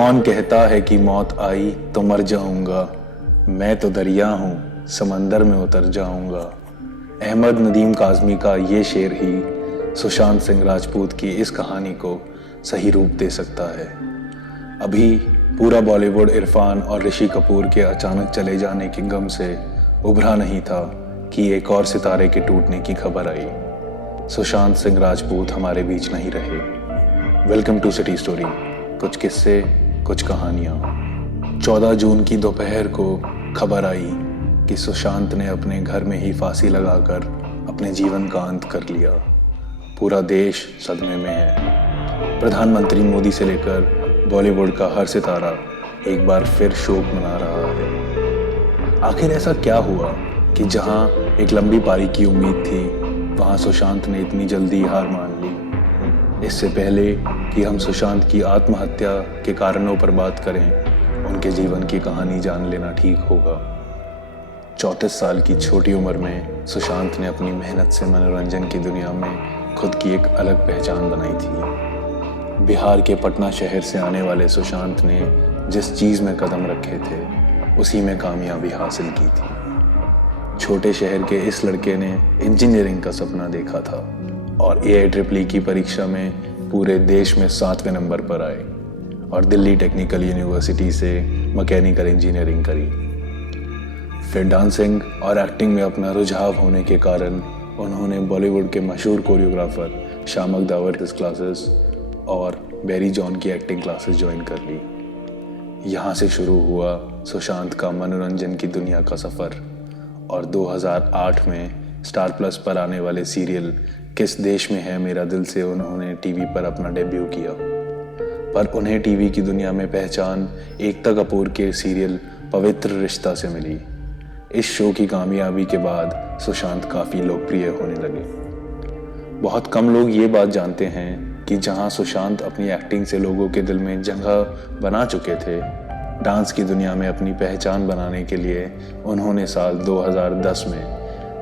कौन कहता है कि मौत आई तो मर जाऊंगा, मैं तो दरिया हूँ समंदर में उतर जाऊंगा। अहमद नदीम काज़मी का ये शेर ही सुशांत सिंह राजपूत की इस कहानी को सही रूप दे सकता है। अभी पूरा बॉलीवुड इरफान और ऋषि कपूर के अचानक चले जाने के गम से उभरा नहीं था कि एक और सितारे के टूटने की खबर आई। सुशांत सिंह राजपूत हमारे बीच नहीं रहे। वेलकम टू सिटी स्टोरी, कुछ किस्से कुछ कहानियाँ। 14 जून की दोपहर को खबर आई कि सुशांत ने अपने घर में ही फांसी लगाकर अपने जीवन का अंत कर लिया। पूरा देश सदमे में है। प्रधानमंत्री मोदी से लेकर बॉलीवुड का हर सितारा एक बार फिर शोक मना रहा है। आखिर ऐसा क्या हुआ कि जहां एक लंबी पारी की उम्मीद थी, वहां सुशांत ने इतनी जल्दी हार मान ली। इससे पहले कि हम सुशांत की आत्महत्या के कारणों पर बात करें, उनके जीवन की कहानी जान लेना ठीक होगा। 34 साल की छोटी उम्र में सुशांत ने अपनी मेहनत से मनोरंजन की दुनिया में खुद की एक अलग पहचान बनाई थी। बिहार के पटना शहर से आने वाले सुशांत ने जिस चीज़ में कदम रखे थे, उसी में कामयाबी हासिल की थी। छोटे शहर के इस लड़के ने इंजीनियरिंग का सपना देखा था और AIEEE की परीक्षा में पूरे देश में 7वें नंबर पर आए और दिल्ली टेक्निकल यूनिवर्सिटी से मैकेनिकल इंजीनियरिंग करी। फिर डांसिंग और एक्टिंग में अपना रुझाव होने के कारण उन्होंने बॉलीवुड के मशहूर कोरियोग्राफर शामक दावर क्लासेस और बेरी जॉन की एक्टिंग क्लासेस ज्वाइन कर ली। यहाँ से शुरू हुआ सुशांत का मनोरंजन की दुनिया का सफ़र और 2008 में स्टार प्लस पर आने वाले सीरियल किस देश में है मेरा दिल से उन्होंने टीवी पर अपना डेब्यू किया। पर उन्हें टीवी की दुनिया में पहचान एकता कपूर के सीरियल पवित्र रिश्ता से मिली। इस शो की कामयाबी के बाद सुशांत काफ़ी लोकप्रिय होने लगे। बहुत कम लोग ये बात जानते हैं कि जहां सुशांत अपनी एक्टिंग से लोगों के दिल में जगह बना चुके थे, डांस की दुनिया में अपनी पहचान बनाने के लिए उन्होंने साल 2010 में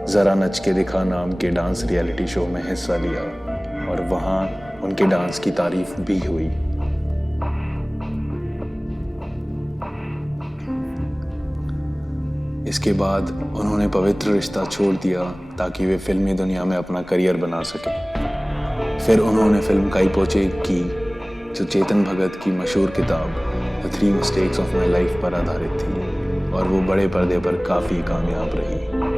ज़रा नच के दिखा नाम के डांस रियलिटी शो में हिस्सा लिया और वहाँ उनके डांस की तारीफ भी हुई। इसके बाद उन्होंने पवित्र रिश्ता छोड़ दिया ताकि वे फिल्मी दुनिया में अपना करियर बना सकें। फिर उन्होंने फिल्म काई पो चे की, जो चेतन भगत की मशहूर किताब the 3 mistakes of my life पर आधारित थी और वो बड़े पर्दे पर काफ़ी कामयाब रही।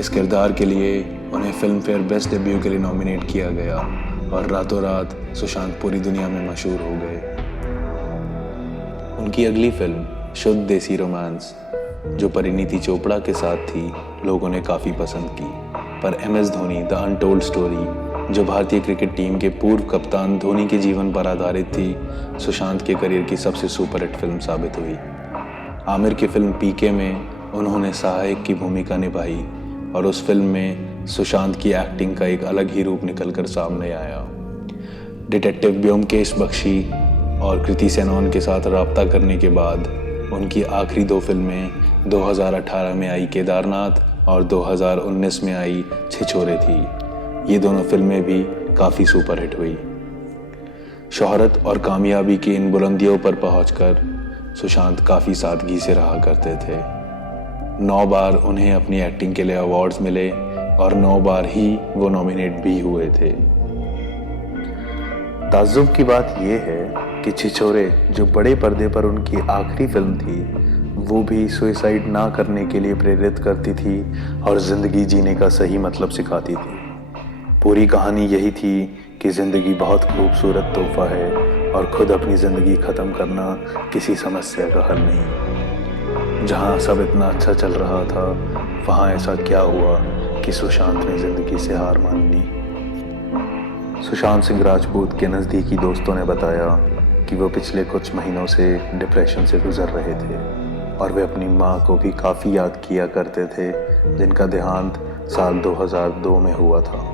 इस किरदार के लिए उन्हें फिल्म फेयर बेस्ट डेब्यू के लिए नॉमिनेट किया गया और रातों रात सुशांत पूरी दुनिया में मशहूर हो गए। उनकी अगली फिल्म शुद्ध देसी रोमांस, जो परिणीति चोपड़ा के साथ थी, लोगों ने काफ़ी पसंद की। पर MS Dhoni the untold story, जो भारतीय क्रिकेट टीम के पूर्व कप्तान धोनी के जीवन पर आधारित थी, सुशांत के करियर की सबसे सुपरहिट फिल्म साबित हुई। आमिर की फिल्म PK में उन्होंने सहायक की भूमिका निभाई और उस फिल्म में सुशांत की एक्टिंग का एक अलग ही रूप निकलकर सामने आया। डिटेक्टिव ब्योमकेश बख्शी और कृति सेनन के साथ राब्ता करने के बाद उनकी आखिरी 2 फिल्में 2018 में आई केदारनाथ और 2019 में आई छिछोरे थी। ये दोनों फिल्में भी काफ़ी सुपरहिट हुई। शोहरत और कामयाबी की इन बुलंदियों पर पहुंचकर सुशांत काफ़ी सादगी से रहा करते थे। 9 बार उन्हें अपनी एक्टिंग के लिए अवार्ड्स मिले और 9 बार ही वो नॉमिनेट भी हुए थे। ताज्जुब की बात यह है कि छिछोरे, जो बड़े पर्दे पर उनकी आखिरी फिल्म थी, वो भी सुसाइड ना करने के लिए प्रेरित करती थी और ज़िंदगी जीने का सही मतलब सिखाती थी। पूरी कहानी यही थी कि ज़िंदगी बहुत खूबसूरत तोहफा है और खुद अपनी ज़िंदगी ख़त्म करना किसी समस्या का हल नहीं। जहाँ सब इतना अच्छा चल रहा था, वहाँ ऐसा क्या हुआ कि सुशांत ने ज़िंदगी से हार मान ली। सुशांत सिंह राजपूत के नज़दीकी दोस्तों ने बताया कि वो पिछले कुछ महीनों से डिप्रेशन से गुजर रहे थे और वे अपनी माँ को भी काफ़ी याद किया करते थे, जिनका देहांत साल 2002 में हुआ था।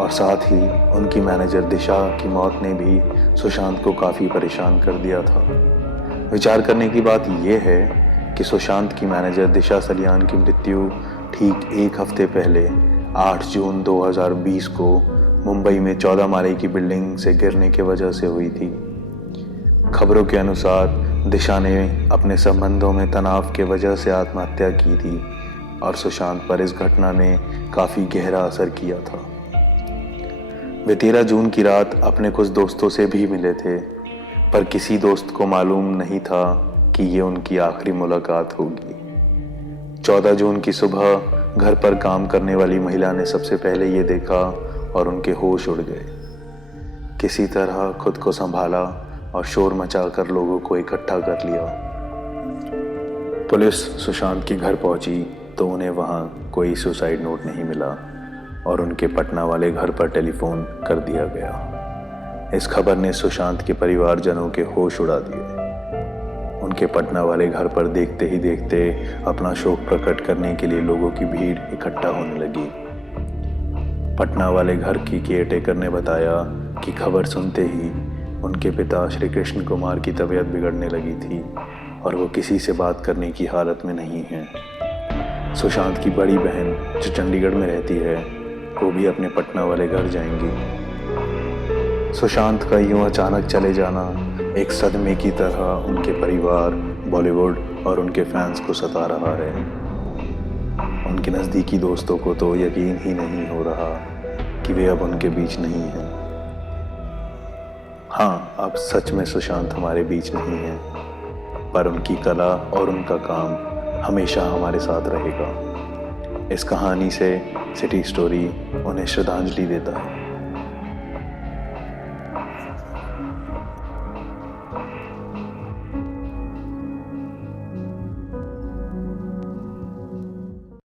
और साथ ही उनकी मैनेजर दिशा की मौत ने भी सुशांत को काफ़ी परेशान कर दिया था। विचार करने की बात यह है कि सुशांत की मैनेजर दिशा सलियान की मृत्यु ठीक 1 हफ्ते पहले 8 जून 2020 को मुंबई में 14 माले की बिल्डिंग से गिरने की वजह से हुई थी। खबरों के अनुसार दिशा ने अपने संबंधों में तनाव के वजह से आत्महत्या की थी और सुशांत पर इस घटना ने काफ़ी गहरा असर किया था। वे 13 जून की रात अपने कुछ दोस्तों से भी मिले थे, पर किसी दोस्त को मालूम नहीं था कि ये उनकी आखिरी मुलाकात होगी। 14 जून की सुबह घर पर काम करने वाली महिला ने सबसे पहले ये देखा और उनके होश उड़ गए। किसी तरह खुद को संभाला और शोर मचाकर लोगों को इकट्ठा कर लिया। पुलिस सुशांत के घर पहुंची तो उन्हें वहां कोई सुसाइड नोट नहीं मिला और उनके पटना वाले घर पर टेलीफोन कर दिया गया। इस खबर ने सुशांत के परिवारजनों के होश उड़ा दिए। उनके पटना वाले घर पर देखते ही देखते अपना शोक प्रकट करने के लिए लोगों की भीड़ इकट्ठा होने लगी। पटना वाले घर की केयरटेकर ने बताया कि खबर सुनते ही उनके पिता श्री कृष्ण कुमार की तबीयत बिगड़ने लगी थी और वो किसी से बात करने की हालत में नहीं हैं। सुशांत की बड़ी बहन जो चंडीगढ़ में रहती है वो भी अपने पटना वाले घर जाएंगी। सुशांत का यूं अचानक चले जाना एक सदमे की तरह उनके परिवार, बॉलीवुड और उनके फैंस को सता रहा है। उनके नज़दीकी दोस्तों को तो यकीन ही नहीं हो रहा कि वे अब उनके बीच नहीं हैं। हाँ, अब सच में सुशांत हमारे बीच नहीं है, पर उनकी कला और उनका काम हमेशा हमारे साथ रहेगा। इस कहानी से सिटी स्टोरी उन्हें श्रद्धांजलि देता है।